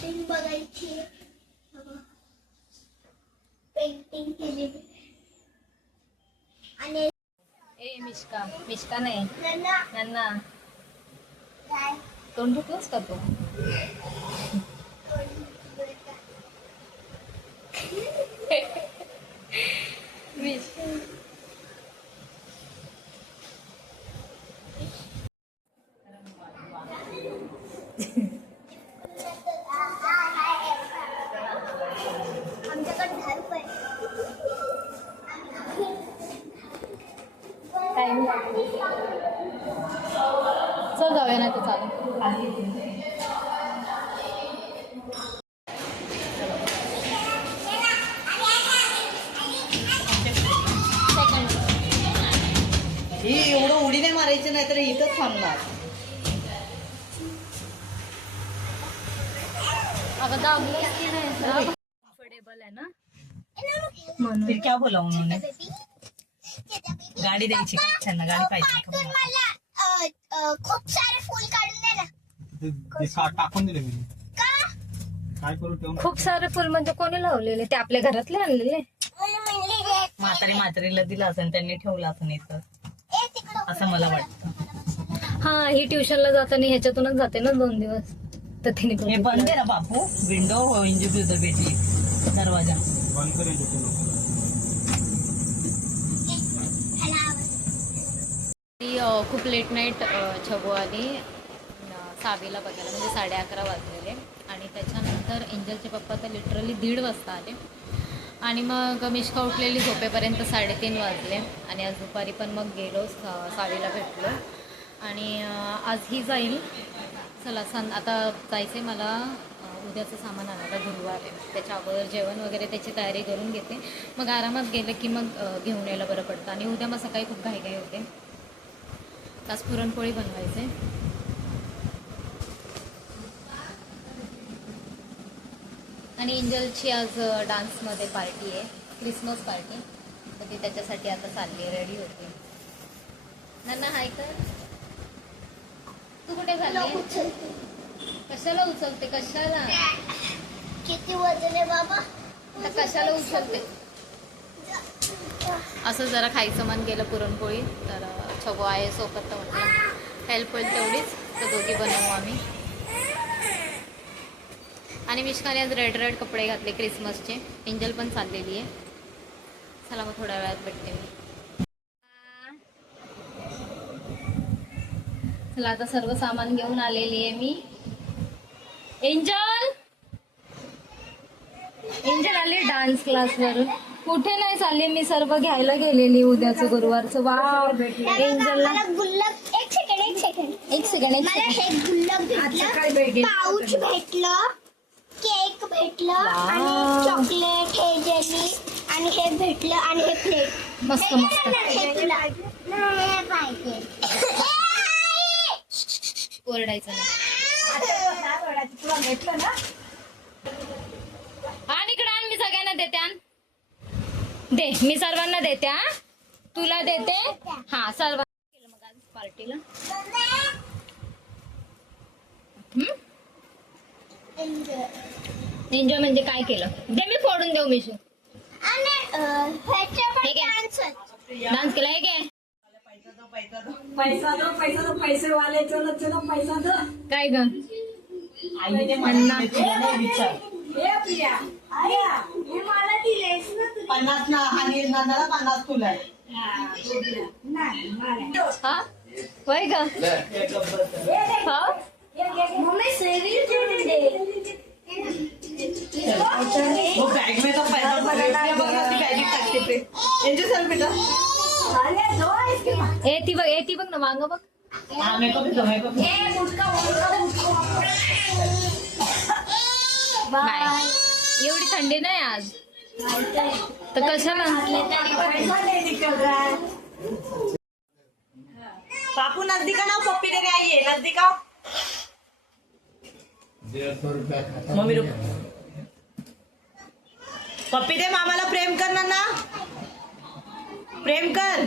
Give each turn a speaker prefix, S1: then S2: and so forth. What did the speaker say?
S1: एंजलची painting केली. आणि
S2: ए मिष्का मिष्का नाही.
S1: नन्ना.
S2: नन्ना.
S1: काय?
S2: तोंड धुतलंस का तू? मिश. टाइम चल जाऊया नाही तर चालेल.
S3: ही एवढं उडी नाही मारायची नाही तर इथंच थांबणार.
S2: कम्फर्टेबल आहे ना. म्हणून
S3: फिर क्या बोला उन्होंने गाडी द्यायची का? त्यांना गाडी पाहिजे का
S1: तर. मला? खूप सारे फुल काढून दे ना.
S4: ते ते का- टाकून दिले मी?
S1: का?
S4: काय करू ठेवून?
S2: खूप सारे फुल म्हणजे कोणी लावलेले? ते आपल्या घरातले आणलेले?
S1: मला म्हणली रे
S3: म्हातारी म्हातारीला दिलं असेल त्यांनी ठेवलं असेल इथं
S1: ए तिकडं
S3: असं मला वाटतं.
S2: हा ही ट्युशनला जाताना ह्याच्यातूनच जाते ना दोन दिवस. तर तिने
S3: हे
S2: बघितलं.
S3: बंद आहे ना बापू? विंडो बेटी. दरवाजा.
S4: बंद करायचे
S1: ह्याला
S2: खूप लेट नाईट छबू आली सावीला बघायला म्हणजे साडे अकरा वाजलेले. आणि त्याच्यानंतर एंजलचे पप्पा तर लिटरली दीड वाजता आले. आणि मग मिश्का उठलेली झोपेपर्यंत साडेतीन वाजले. आणि आज दुपारी पण मग गेलो सा- सावीला भेटलो. आणि आजही आज ही जाईल चला सण आता जायचं आहे मला उद्याचं सामान आणायला गुरुवार. आहे त्याच्या अगोदर जेवण वगैरे त्याची तयारी करून घेते. मग आरामात गेलं की मग घेऊन यायला बरं पडतं. आणि उद्या मग सकाळी खूप घाई होते. तास पुरणपोळी बनवायचे. आणि एंजलची आज डान्समध्ये पार्टी आहे क्रिसमस पार्टी. तर ती त्याच्यासाठी आता चालली रेडी होते. नन्ना हाय कर. तू कुठे झाली. कशाला उचलते? कशाला?
S1: किती वजन आहे बाबा
S2: कशाला उचलते? असं जरा खायचं मन गेलं पुरणपोळी तर छगो आहे सोबत तर म्हटलं हेल्प होईल तेवढीच तर दोघी बनवू आम्ही. आणि मिश्काने आज रेड रेड कपडे घातले क्रिसमसचे एंजल पण चाललेली आहे. चला मग थोड्या वेळात भेटते मी. चला आता सर्व सामान घेऊन आलेली आहे मी. एंजल एंजल आले डान्स क्लासवरून कुठे नाही चालली मी सर्व घ्यायला गेलेली उद्याचं गुरुवारचं. वाव एंजलला
S1: मला गुल्लक एक सेकंड एक सेकंड
S2: एक सेकंड एक
S1: मला
S2: सेकंड
S1: हे गुल्लक भेटलं. पाऊच भेटलं केक भेटलं आणि. चॉकलेट हे जेली आणि हे भेटलं आणि हे प्लेट
S2: मस्त मस्त.
S1: तुला. नाही, पाहिजे.
S2: ओरडायचं नाही. आण इकडे आण मी सगळ्यांना देते आण. दे मी सर्वांना देते हा? तुला देते? हा सर्व केलं मग आज पार्टीला एन्जॉय म्हणजे काय केलं? दे मी फोडून देऊ मिशू.
S1: डान्स
S2: केला आहे काय
S5: पैसा दो पैसा दो पैसे वाले चलो चलो पैसा दो.
S2: काय ग?
S3: मला तुला नाही विचार.
S5: हे प्रिया आया हे मला दिलेस ना.
S3: पन्नास ना आणि नंदाला पन्नास तुला आहे.
S2: हा? होय ग हा?
S1: मम्मी सेविंग करून दे
S3: वो बॅग में तो पैसा भरला है, बघ ना ती बॅगेत टाकते ते
S2: ए ती बघ ए ती बघ ना मांग बघ.
S3: हा
S2: नाही एवढी थंडी नाही आज. तर कशाला?
S5: बापू नहीं निकल
S3: नजदीक पप्पी देने आई है नजदीक आओ मम्मी रुक. पप्पी दे मामाला प्रेम कर ना प्रेम कर.